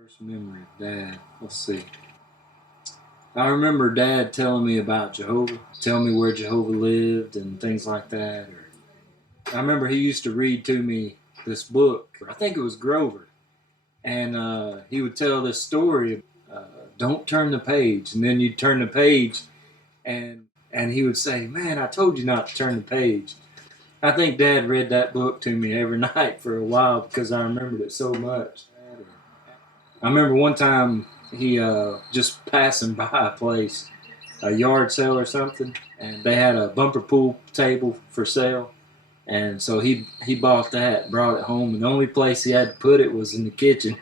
First memory of Dad. Let's see. I remember Dad telling me about Jehovah, telling me where Jehovah lived and things like that. Or I remember he used to read to me this book. I think it was Grover, and he would tell this story. Don't turn the page, and then you'd turn the page, and he would say, "Man, I told you not to turn the page." I think Dad read that book to me every night for a while because I remembered it so much. I remember one time he just passing by a place, a yard sale or something, and they had a bumper pool table for sale, and so he bought that, brought it home, and the only place he had to put it was in the kitchen.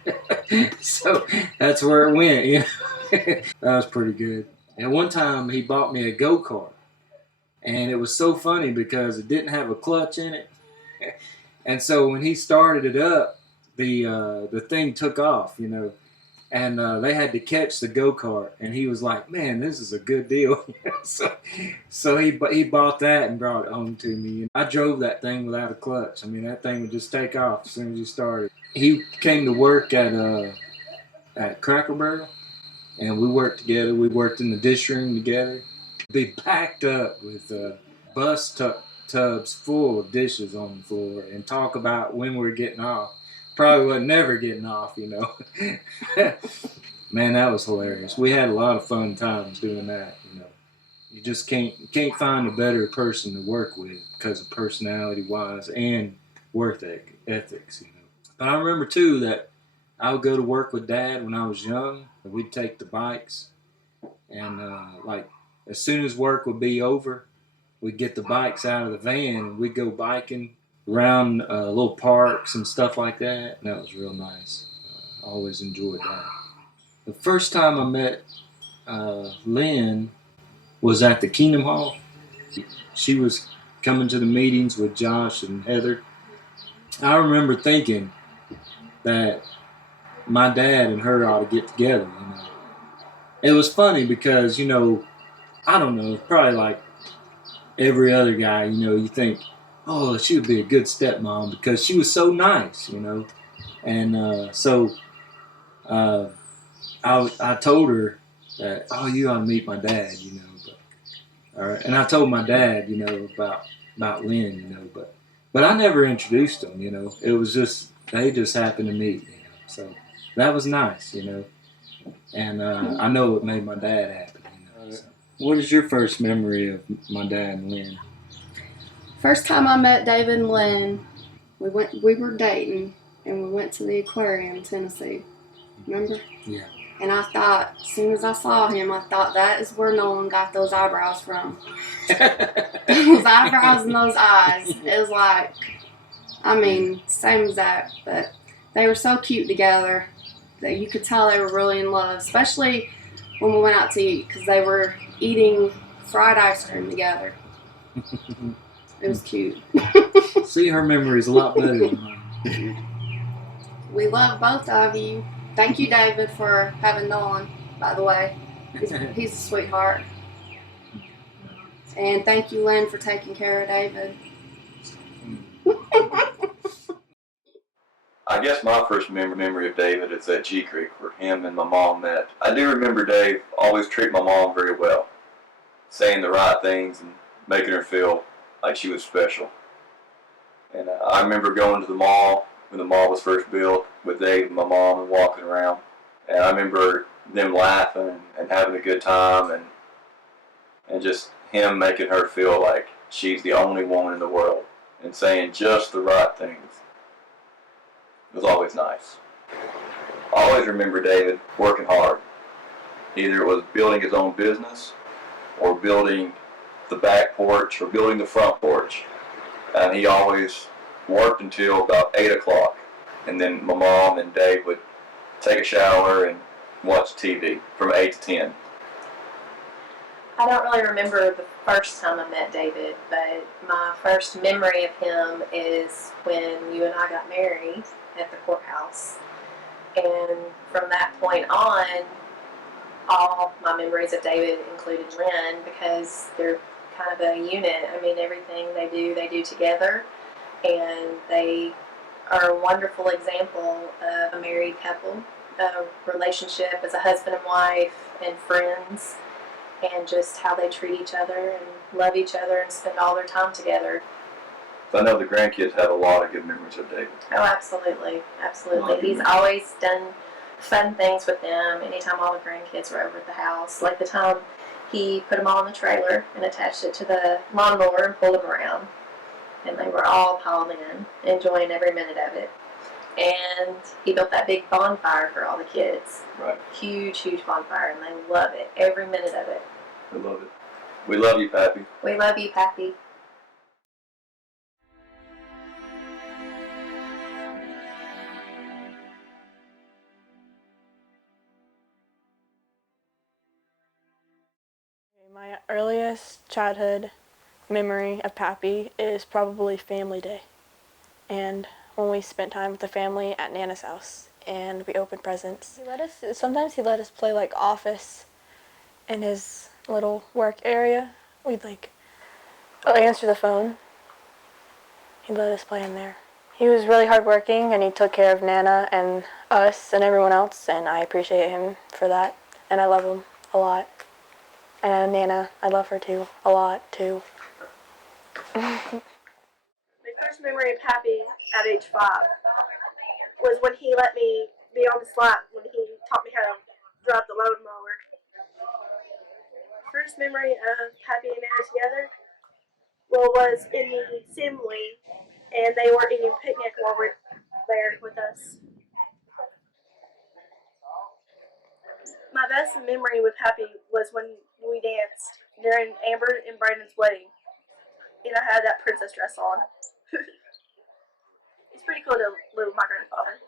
So that's where it went. That was pretty good. And one time he bought me a go kart, and it was so funny because it didn't have a clutch in it, and so when he started it up, the thing took off. And they had to catch the go kart, and he was like, "Man, this is a good deal." so he bought that and brought it home to me. I drove that thing without a clutch. I mean, that thing would just take off as soon as you started. He came to work at Cracker Barrel, and we worked together. We worked in the dish room together. Be packed up with tubs full of dishes on the floor, and talk about when we're getting off. Probably wasn't never getting off. Man, that was hilarious. We had a lot of fun times doing that. You just can't find a better person to work with because of personality wise and ethics. But I remember too that I would go to work with Dad when I was young. We'd take the bikes, and like as soon as work would be over, we'd get the bikes out of the van and we'd go biking around little parks and stuff like that. And that was real nice. I always enjoyed that. The first time I met Lynn was at the Kingdom Hall. She was coming to the meetings with Josh and Heather. I remember thinking that my dad and her ought to get together. It was funny because, I don't know, probably like every other guy, you think, oh, she would be a good stepmom because she was so nice. And so I told her that, oh, you ought to meet my dad. But all right, and I told my dad, about Lynn. But I never introduced them. It was just they just happened to meet. So that was nice. And I know it made my dad happy. So. What is your first memory of my dad and Lynn? First time I met David and Lynn, we were dating, and we went to the aquarium in Tennessee. Remember? Yeah. And I thought, as soon as I saw him, I thought that is where Nolan got those eyebrows from. Those eyebrows and those eyes. It was like, same as that. But they were so cute together that you could tell they were really in love, especially when we went out to eat because they were eating fried ice cream together. It was cute. See, her memory is a lot better than mine. We love both of you. Thank you, David, for having Nolan, by the way. He's a sweetheart. And thank you, Lynn, for taking care of David. I guess my first memory of David is at G Creek where him and my mom met. I do remember Dave always treated my mom very well, saying the right things and making her feel like she was special. And I remember going to the mall when the mall was first built with Dave and my mom and walking around. And I remember them laughing and having a good time and just him making her feel like she's the only woman in the world and saying just the right things. It was always nice. I always remember David working hard. Either it was building his own business or building the back porch or building the front porch. And he always worked until about 8 o'clock. And then my mom and Dave would take a shower and watch TV from 8 to 10. I don't really remember the first time I met David, but my first memory of him is when you and I got married at the courthouse. And from that point on, all my memories of David included Lynn because they're kind of a unit. Everything they do together. And they are a wonderful example of a married couple relationship as a husband and wife and friends, and just how they treat each other and love each other and spend all their time together. So I know the grandkids have a lot of good memories of David. Oh, absolutely. Absolutely. He's always done fun things with them anytime all the grandkids were over at the house. Like the time he put them all in the trailer and attached it to the lawnmower and pulled them around. And they were all piled in, enjoying every minute of it. And he built that big bonfire for all the kids. Right. Huge, huge bonfire, and they love it. Every minute of it. I love it. We love you, Pappy. We love you, Pappy. My earliest childhood memory of Pappy is probably Family Day, and when we spent time with the family at Nana's house and we opened presents. Sometimes he let us play like Office in his little work area. We'd answer the phone. He'd let us play in there. He was really hardworking and he took care of Nana and us and everyone else, and I appreciate him for that, and I love him a lot. And Nana, I love her too, a lot too. My first memory of Pappy at age 5 was when he let me be on his lap when he taught me how to drive the lawnmower. First memory of Pappy and Nana together was in the assembly, and they were eating picnic while we're there with us. My best memory with Pappy was when we danced during Amber and Brandon's wedding, and I had that princess dress on. It's pretty cool to live with my grandfather,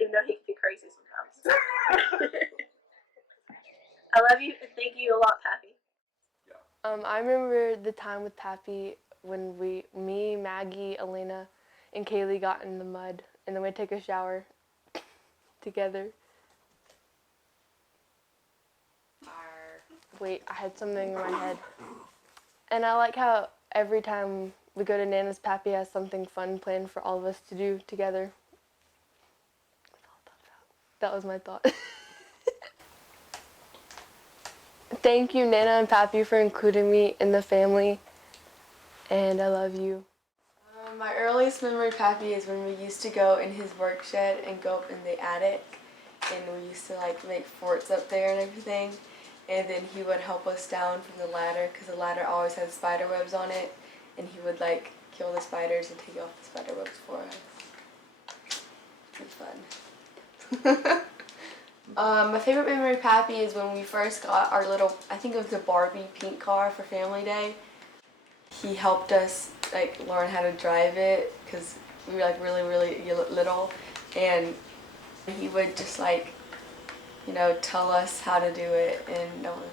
even though he can be crazy sometimes. I love you and thank you a lot, Pappy. I remember the time with Pappy when me, Maggie, Elena, and Kaylee got in the mud, and then we'd take a shower together. Wait, I had something in my head. And I like how every time we go to Nana's, Pappy has something fun planned for all of us to do together. That was my thought. Thank you, Nana and Pappy, for including me in the family, and I love you. My earliest memory of Pappy is when we used to go in his work shed and go up in the attic, and we used to make forts up there and everything, and then he would help us down from the ladder because the ladder always had spider webs on it, and he would kill the spiders and take off the spider webs for us. It was fun. My favorite memory of Pappy is when we first got our little, I think it was a Barbie pink car for Family Day. He helped us learn how to drive it because we were really, really little, and he would just tell us how to do it, and that was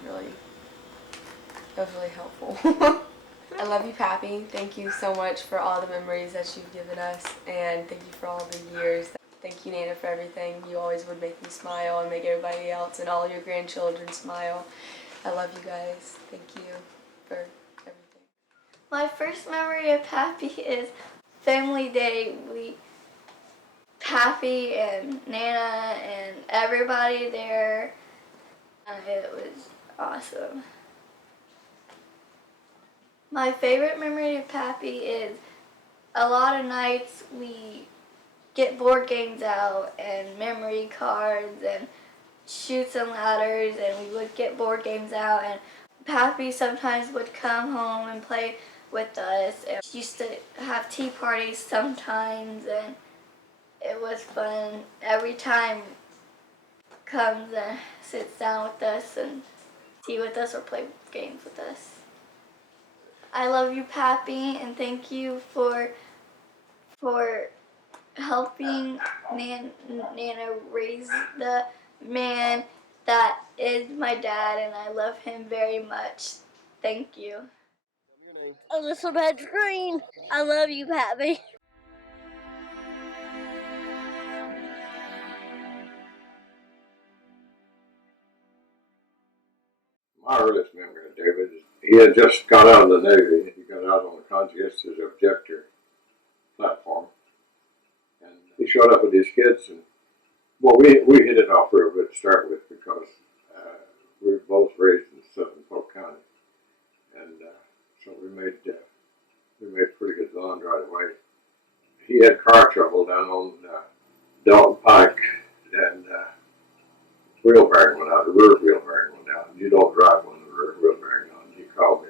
really helpful. I love you, Pappy. Thank you so much for all the memories that you've given us, and thank you for all the years. Thank you, Nana, for everything. You always would make me smile and make everybody else and all your grandchildren smile. I love you guys. Thank you for everything. My first memory of Pappy is Family Day. Pappy and Nana and everybody there. It was awesome. My favorite memory of Pappy is a lot of nights we get board games out and memory cards and chutes and ladders, and we would get board games out, and Pappy sometimes would come home and play with us, and we used to have tea parties sometimes, and it was fun. Every time comes and sits down with us and tea with us or play games with us. I love you, Pappy, and thank you for helping Nana raise the man that is my dad, and I love him very much. Thank you. Elizabeth Green. I love you, Pappy. My earliest memory of David is he had just got out of the Navy. He got out on the conscientious objector platform. And he showed up with his kids, and Well, we hit it off real good to start with because we were both raised in southern Polk County, and so we made pretty good bond right away. He had car trouble down on Dalton Pike, and wheel bearing went out. The rear wheel bearing went out. You don't drive one of the rear wheel bearing on. He called me.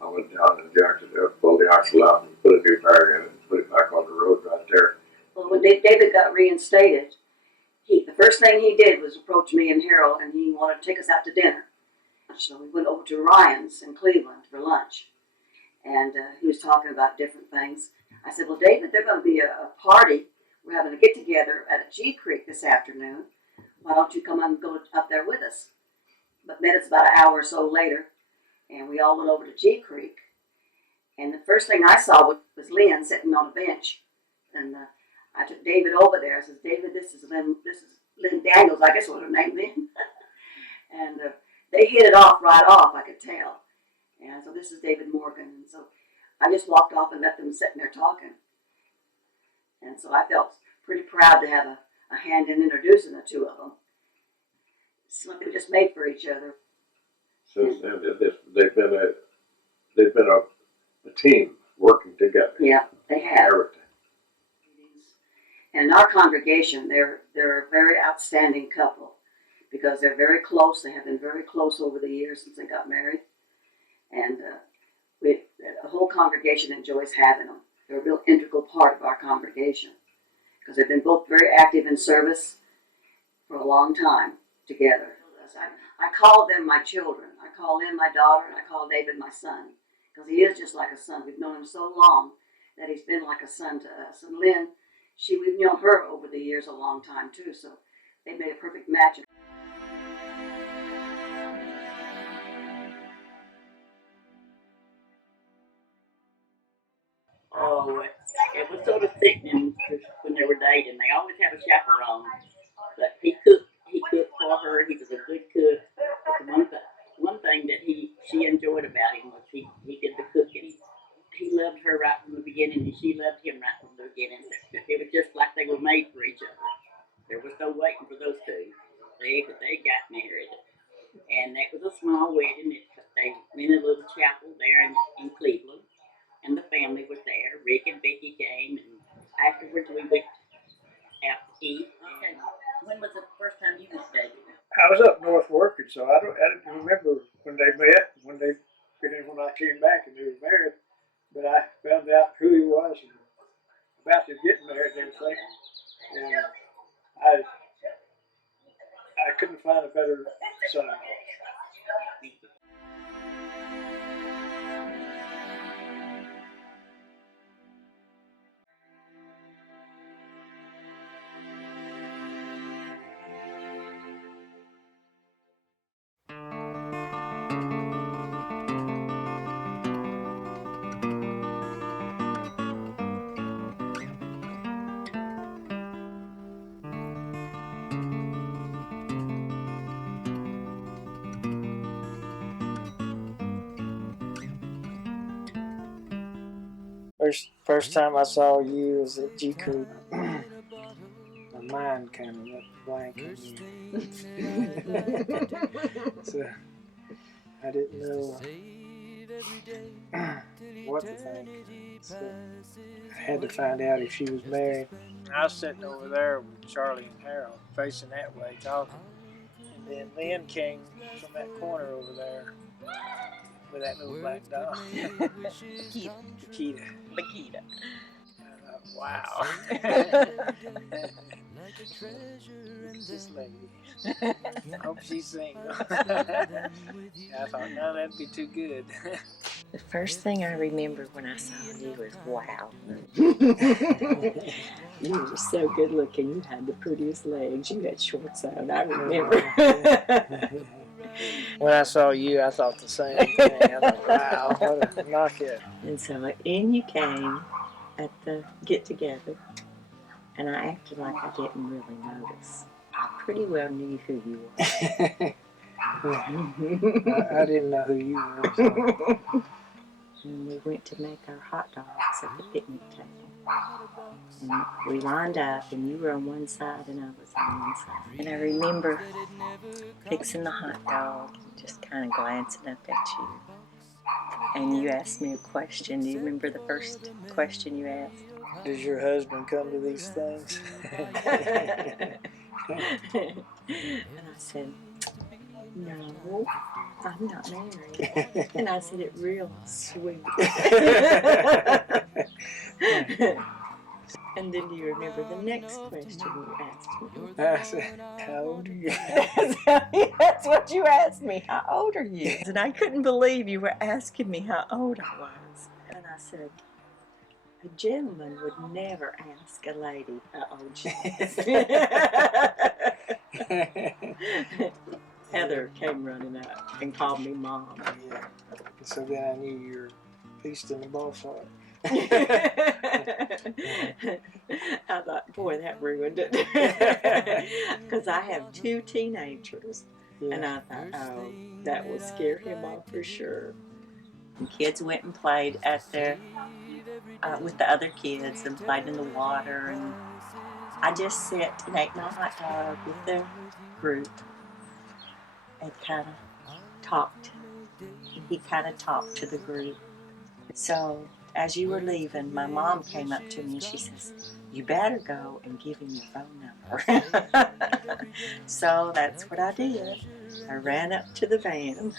I went down and jacked it up, pulled the axle out, and put a new bearing in it, and put it back on the road right there. Well, when David got reinstated, the first thing he did was approach me and Harold, and he wanted to take us out to dinner. So we went over to Ryan's in Cleveland for lunch, and he was talking about different things. I said, well, David, there's going to be a party. We're having a get-together at G Creek this afternoon. Why don't you come and go up there with us? But met us about an hour or so later, and we all went over to G Creek. And the first thing I saw was Lynn sitting on a bench, and I took David over there. I said, David, this is Lynn Daniels, I guess was her name then. And they hit it off right off, I could tell. And so this is David Morgan. And so I just walked off and left them sitting there talking. And so I felt pretty proud to have a hand in introducing the two of them. It's like they were just made for each other. Since then, they've been a team working together. Yeah, they have. Everything. And in our congregation, they're a very outstanding couple because they're very close. They have been very close over the years since they got married. And the whole congregation enjoys having them. They're a real integral part of our congregation because they've been both very active in service for a long time together. I call them my children. I call Lynn my daughter, and I call David my son because he is just like a son. We've known him so long that he's been like a son to us. And Lynn, we've known her over the years a long time too, so they made a perfect match. Oh, it was sort of sickening when they were dating. They always had a chaperone, but he cooked for her. He was a good cook. But one thing that she enjoyed about him was he did the cooking. He loved her right from the beginning, and she loved him right from the beginning. It was just like they were made for each other. There was no waiting for those two. They got married, and that was a small wedding. They in a little chapel there in Cleveland, and the family was there. Rick and Vicky came, and afterwards we went out to eat. Okay, when was the first time you met David? I was up north working, so I didn't remember when they met, when I came back and they were married. But I found out who he was and about to get married and everything. And I couldn't find a better son-in-law. First time I saw you was at G Creek. My mind kind of went blank on you. So I didn't know what to think. So I had to find out if she was married. I was sitting over there with Charlie and Harold, facing that way, talking. And then Lynn came from that corner over there with that little black dog. Bakita. Wow. Who's this lady? I hope she's single. I thought, no, that'd be too good. The first thing I remember when I saw you was, wow. You were just so good looking. You had the prettiest legs. You had shorts on, I remember. When I saw you, I thought the same thing. I thought, wow, what a knockout. And so in you came at the get-together, and I acted like I didn't really notice. I pretty well knew who you were. I didn't know who you were. So. And we went to make our hot dogs at the picnic table. And we lined up, and you were on one side, and I was on one side. And I remember fixing the hot dog, and just kind of glancing up at you. And you asked me a question. Do you remember the first question you asked? Does your husband come to these things? And I said, no, I'm not married. And I said it real sweet. And then do you remember the next question you asked me? I said, how old are you? That's what you asked me. How old are you? And I couldn't believe you were asking me how old I was. And I said, a gentleman would never ask a lady how old she is. Heather came running up and called me Mom. Yeah. So then I knew you were at least in the ballpark. I thought, boy, that ruined it. Because I have 2 teenagers. Yeah. And I thought, oh, that will scare him off for sure. And kids went and played at their with the other kids and played in the water, and I just sat and ate my hot dog with the group and kind of talked. He kind of talked to the group. So as you were leaving, my mom came up to me and she says, you better go and give him your phone number. So that's what I did. I ran up to the van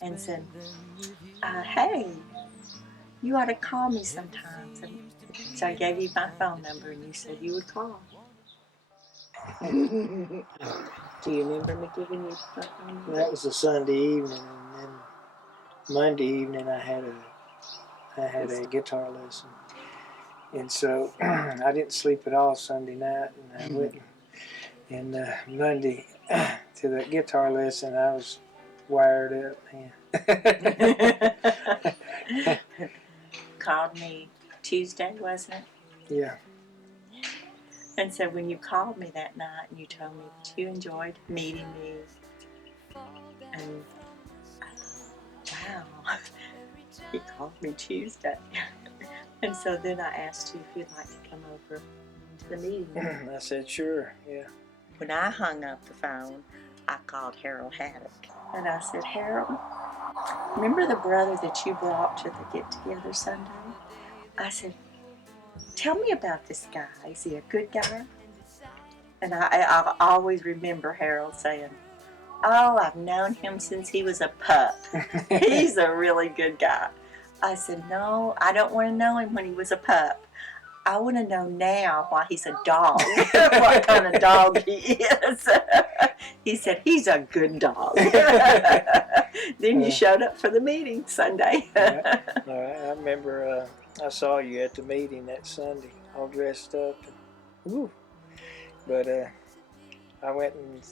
and said, hey, you ought to call me sometimes. And so I gave you my phone number and you said you would call. Do you remember me giving you my phone number? That was a Sunday evening, and then Monday evening I had a guitar lesson. And so I didn't sleep at all Sunday night, and I went and Monday to that guitar lesson. I was wired up, man. Called me Tuesday, wasn't it? Yeah. And so when you called me that night and you told me that you enjoyed meeting me, and I thought, wow, he called me Tuesday. And so then I asked you if you'd like to come over to the meeting. I said, sure, yeah. When I hung up the phone, I called Harold Haddock. And I said, Harold, remember the brother that you brought to the get-together Sunday? I said, tell me about this guy. Is he a good guy? And I always remember Harold saying, oh, I've known him since he was a pup. He's a really good guy. I said, no, I don't want to know him when he was a pup. I want to know now why he's a dog, what kind of dog he is. He said, he's a good dog. Then you showed up for the meeting Sunday. I remember I saw you at the meeting that Sunday, all dressed up. But I went and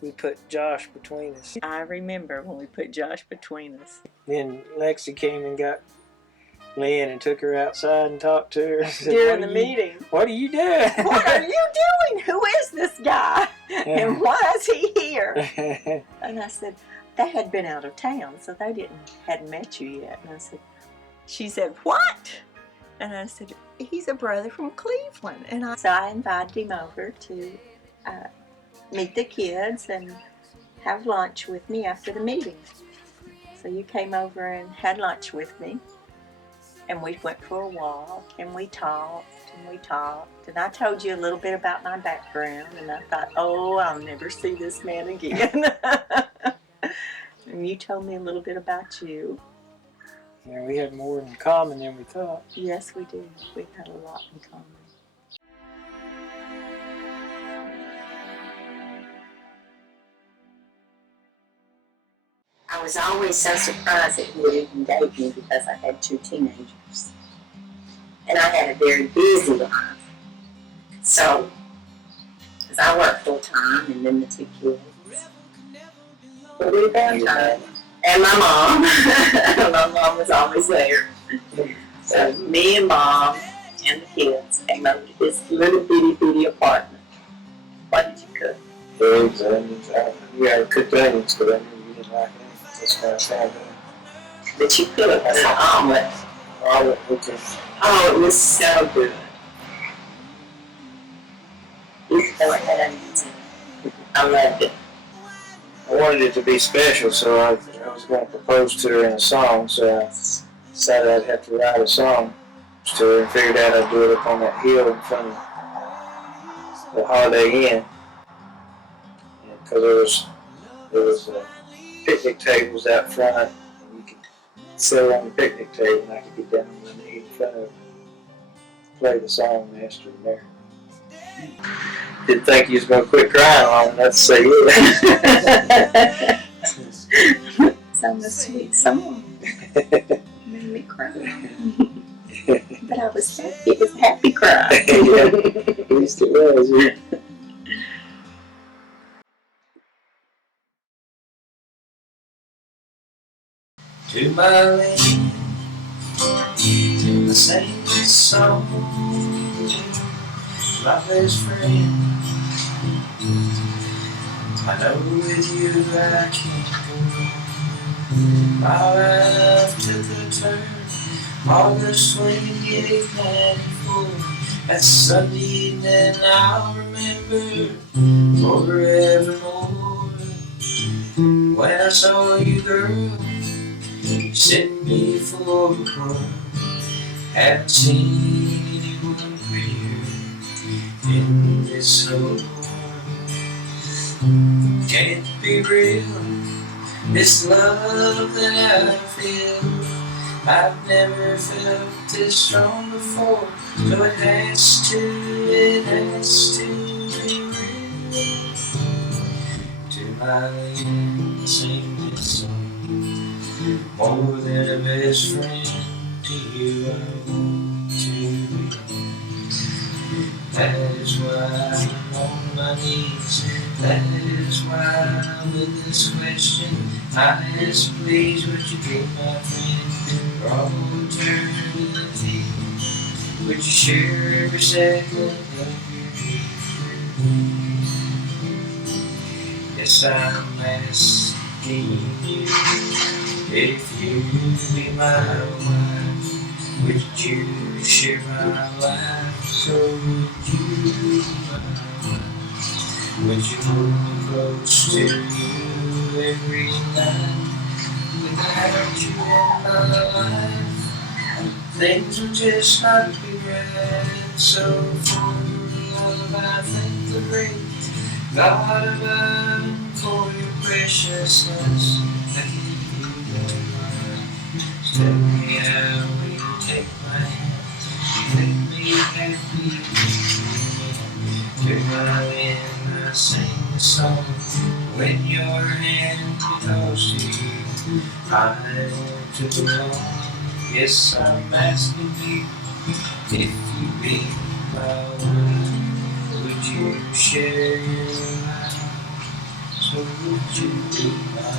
we put Josh between us. I remember when we put Josh between us. Then Lexi came and got Lynn and took her outside and talked to her. Said, during the meeting. What are you doing? What are you doing? Who is this guy? And why is he here? And I said, they had been out of town, so they hadn't met you yet. And she said, what? And I said, he's a brother from Cleveland. So I invited him over to meet the kids and have lunch with me after the meeting. So you came over and had lunch with me. And we went for a walk, and we talked, and I told you a little bit about my background, and I thought, oh, I'll never see this man again. And you told me a little bit about you. Yeah, we had more in common than we thought. Yes, we did. We had a lot in common. I was always so surprised that he would even date me because I had 2 teenagers. And I had a very busy life. So, because I worked full time and then the 2 kids. But we found time. And my mom. My mom was always there. So me and Mom and the kids came over to this little bitty apartment. What did you cook? Eggs, onions, we had cooked onions because I knew you didn't like it. That's why I found out. That you cooked an omelet. Omelet, okay. Oh, it was so good. You go ahead and I loved it. I wanted it to be special, so I was going to propose to her in a song, so I decided I'd have to write a song to her and figured out I'd do it up on that hill in front of the Holiday Inn. Because there was picnic tables out front, and you could sit on the picnic table, and I could get down on my knee in front of her, play the song Master and Mary. Didn't think you was going to quit crying long enough to say yeah. Sang a sweet song. Made me cry. But I was happy. It was a happy cry. At least it was, yeah. To my Lynn, I sing this song to my best friend. I know with you I can't go wrong. My life took a turn August 28th, 94. That Sunday evening I'll remember forevermore. When I saw you, girl, you sent me for a call. Haven't seen anyone prettier in this whole world. Can it be real? This love that I feel, I've never felt this strong before. So it has to be real. To my Lynn, I sing this song. More than a best friend, to you I want to be. That is why I'm on my knees. That is why with this question I ask, please would you be my friend for all eternity? Would you share every second of your day? Yes, I'm asking you if you be my wife. Would you share my life? So would you be my wife? Would you hold me close to you every night? Without you in my life, things would just not be right. So for love I thank the great God above for your preciousness. Thank you, Lord. Tell me how will you take my hand? Make me happy. To my Lynn, I sing the song. When your hand goes to you, I want to belong. Yes, I'm asking you if you be my wife, would you share your life? So would you be my wife?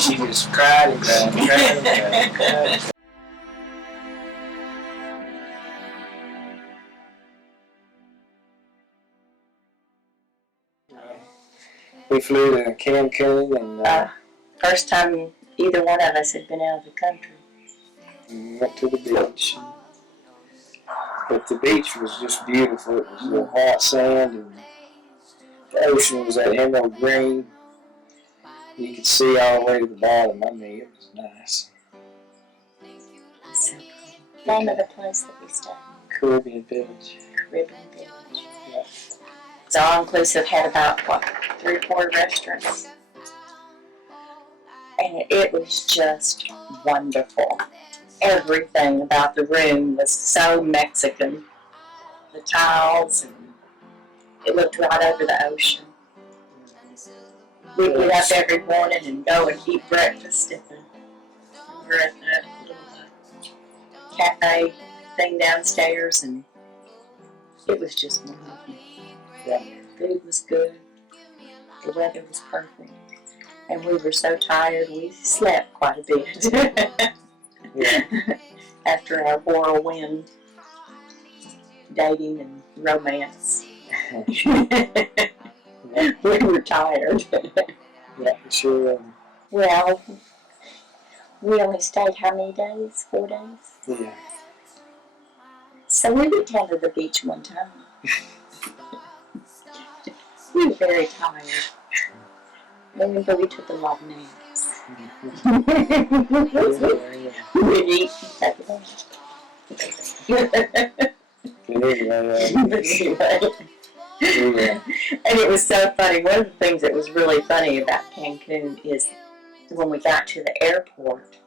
She just cried and cried and cried and cried and cried. We flew to Cancun and First time either one of us had been out of the country. we went to the beach. But the beach was just beautiful. It was the white sand and the ocean was that emerald green. You could see all the way to the bottom. I mean, it was nice. So name of the place that we stayed in? Caribbean Village. Caribbean Village. Yeah. It's all inclusive. Had about 3 or 4 restaurants, and it was just wonderful. Everything about the room was so Mexican. The tiles, and it looked right over the ocean. We'd get up every morning and go and eat breakfast at the little cafe thing downstairs, and it was just wonderful. Yeah. Food was good. The weather was perfect. And we were so tired, we slept quite a bit. Yeah. After our whirlwind dating and romance. We were tired. Yeah, for sure. Well, We only stayed how many days? 4 days? Yeah. So we went down to the beach one time. We were very tired. Remember, we took a lot of naps. We'd eat and take a nap. But anyway, and it was so funny. One of the things that was really funny about Cancun is when we got to the airport,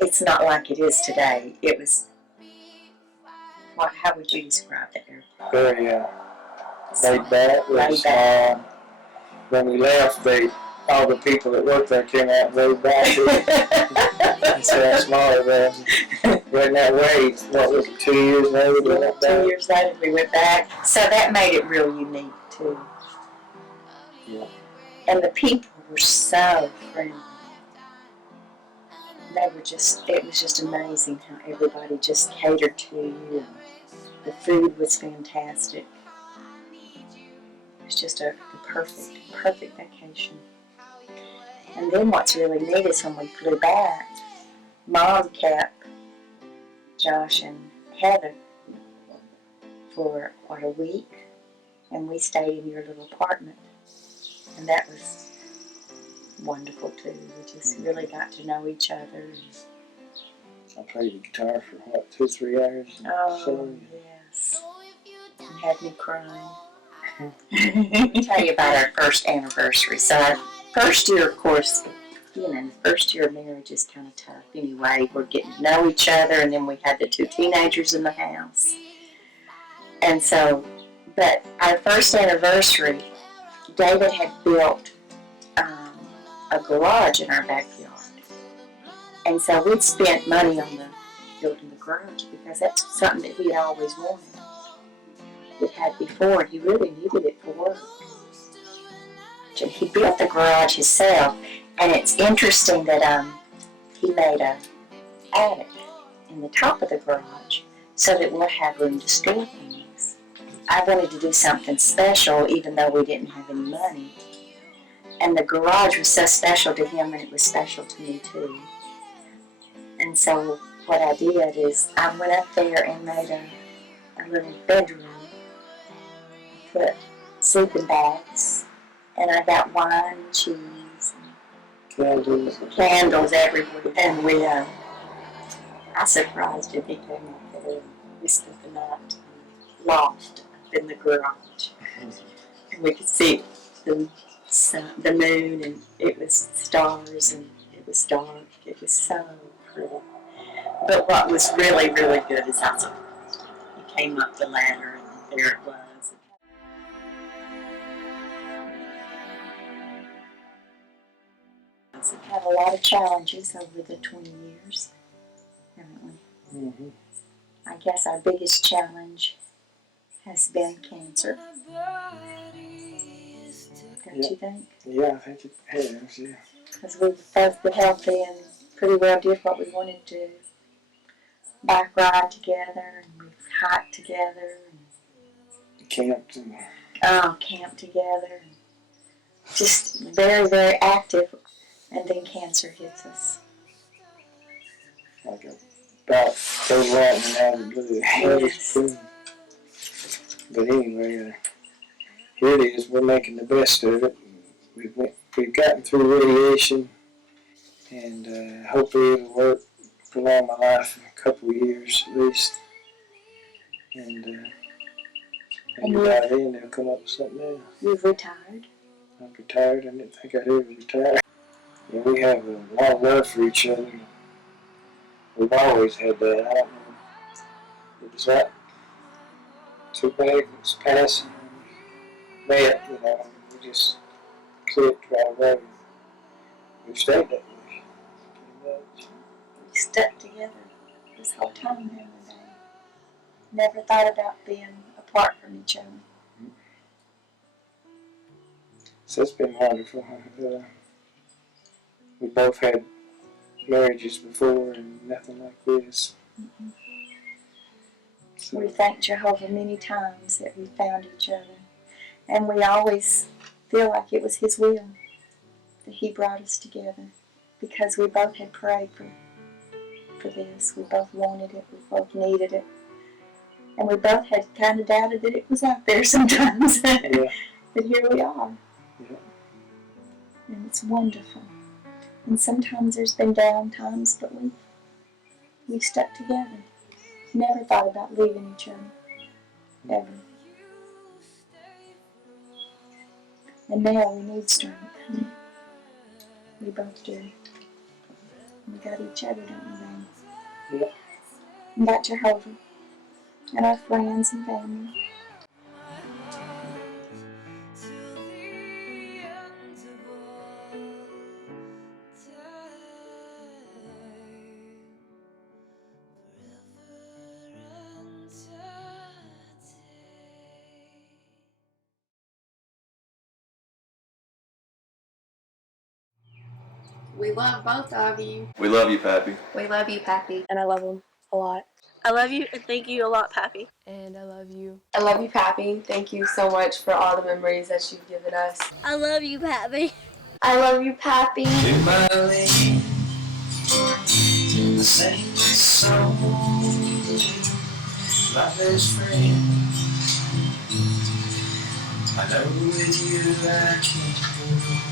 it's not like it is today. It was, how would you describe the airport? very laid back, really small. When we left, all the people that worked there came out and rode back. That's how small it was. Wasn't that way? What was it, 2 years later? We went back. 2 years later, we went back. So that made it real unique, too. Yeah. And the people were so friendly. They were just, it was just amazing how everybody just catered to you. The food was fantastic. It was just a perfect vacation. And then what's really neat is when we flew back, Mom kept Josh and Heather for, a week, and we stayed in your little apartment. And that was wonderful, too. We just really got to know each other. I played the guitar for, 2 or 3 hours? Oh, yes. You had me crying. Let me tell you about our first anniversary. So our first year, of course, the first year of marriage is kind of tough. Anyway, we're getting to know each other, and then we had the 2 teenagers in the house. And so, but our first anniversary, David had built a garage in our backyard. And so we'd spent money on building the garage because that's something that he had always wanted. It had before, and he really needed it for work. So he built the garage himself, and it's interesting that he made an attic in the top of the garage so that we'll have room to store things. I wanted to do something special even though we didn't have any money. And the garage was so special to him, and it was special to me too. And so what I did is I went up there and made a little bedroom. I put sleeping bags, and I got wine and cheese and candles everywhere. And I surprised him. He came up there and we spent the night loft up in the garage. And we could see the moon, and it was stars, and it was dark. It was so pretty. But what was really, really good is I surprised him. He came up the ladder, and there it was. We've had a lot of challenges over the 20 years, haven't we? Mm-hmm. I guess our biggest challenge has been cancer. Don't you think? Yeah, I think it has, yeah. Because we've both been healthy and pretty well did what we wanted to. Bike ride together, and we've hiked together. And camped. And camped together. And just very, very active. And then cancer hits us. Like a about third lightning out of the blue. Yes. But anyway, here it is. We're making the best of it. We've gotten through radiation, and hopefully it'll work, prolong my life a couple of years at least. And maybe by then they'll come up with something else. You've retired? I'm retired. I didn't think I'd ever retire. Yeah, we have a lot of love for each other. We've always had that. I don't know. It was that too bad it was passing. Met, we just clicked right away. We've stayed that way, pretty much. We stuck together this whole time, haven't we? Never thought about being apart from each other. So it's been wonderful. We both had marriages before and nothing like this. Mm-hmm. So we thank Jehovah many times that we found each other. And we always feel like it was His will that He brought us together. because we both had prayed for this. We both wanted it. We both needed it. And we both had kind of doubted that it was out there sometimes. Yeah. But here we are. Yeah. And it's wonderful. And sometimes there's been down times, but we've stuck together. Never thought about leaving each other. Ever. And now we need strength. We both do. We got each other, don't we, Ben? Yeah. And got Jehovah. And our friends and family. We love both of you. We love you, Pappy. We love you, Pappy. And I love him a lot. I love you and thank you a lot, Pappy. And I love you. I love you, Pappy. Thank you so much for all the memories that you've given us. I love you, Pappy. I love you, Pappy. To my Lynn, the same song, my best friend. I know with you I can't go.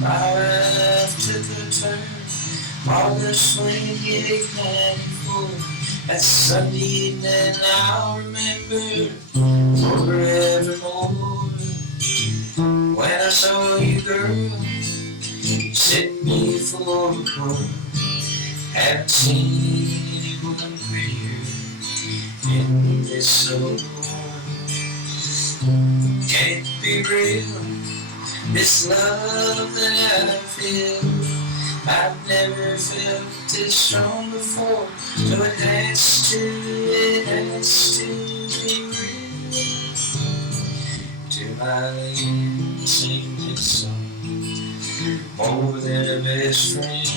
My life took a turn, all the swing it ignited for. That Sunday evening I'll remember forevermore. When I saw you, girl, you set me for a quarter. Haven't seen anyone prettier in this old world. Can it be real, this love that I feel? I've never felt this strong before. So it has to be real. To my Lynn, sing this song. More than a best friend,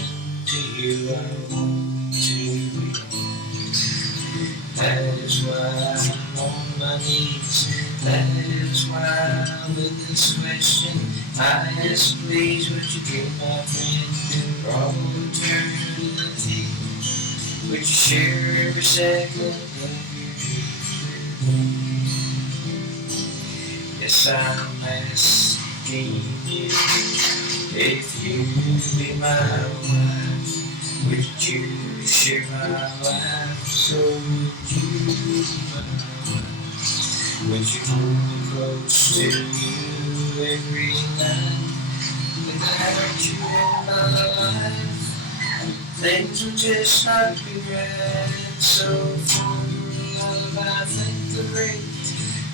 to you I want to belong. That is why I'm on my knees. That is why with this question I ask, please would you give my friend for all eternity? Would you share every second of your day? Yes, I'm asking you, if you be my wife, would you share my life? So would you be my wife? Would you hold me close to you every night? Without you in my life, things would just not be right. So for your love I thank the great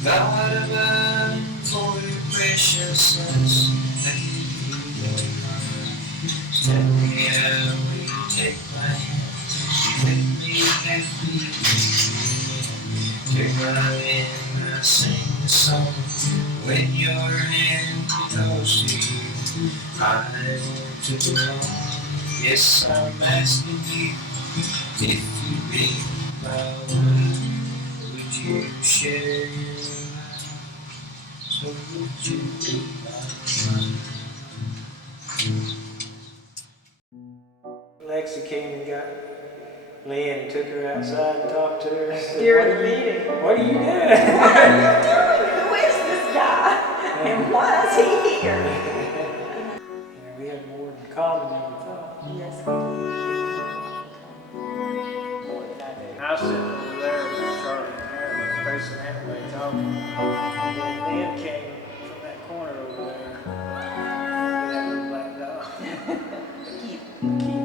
God above, for your preciousness. Thank you, Lord. Tell me how will you take my hand, make me happy. Take my hand, I sing the song. When your hand goes to you, I want to belong. Yes, I'm asking you, if you be my wife, would you share your life? So would you be my wife? Lexi came and got Lynn and took her outside and talked to her. During the meeting. What are you doing? What are you doing? Who is this guy? And why is he here? Yeah, we had more in common than we thought. Yes, we do. I was sitting over there with Charlie and Harold, facing that way, talking. And then Lynn came from that corner over there. With that little black dog. Keith.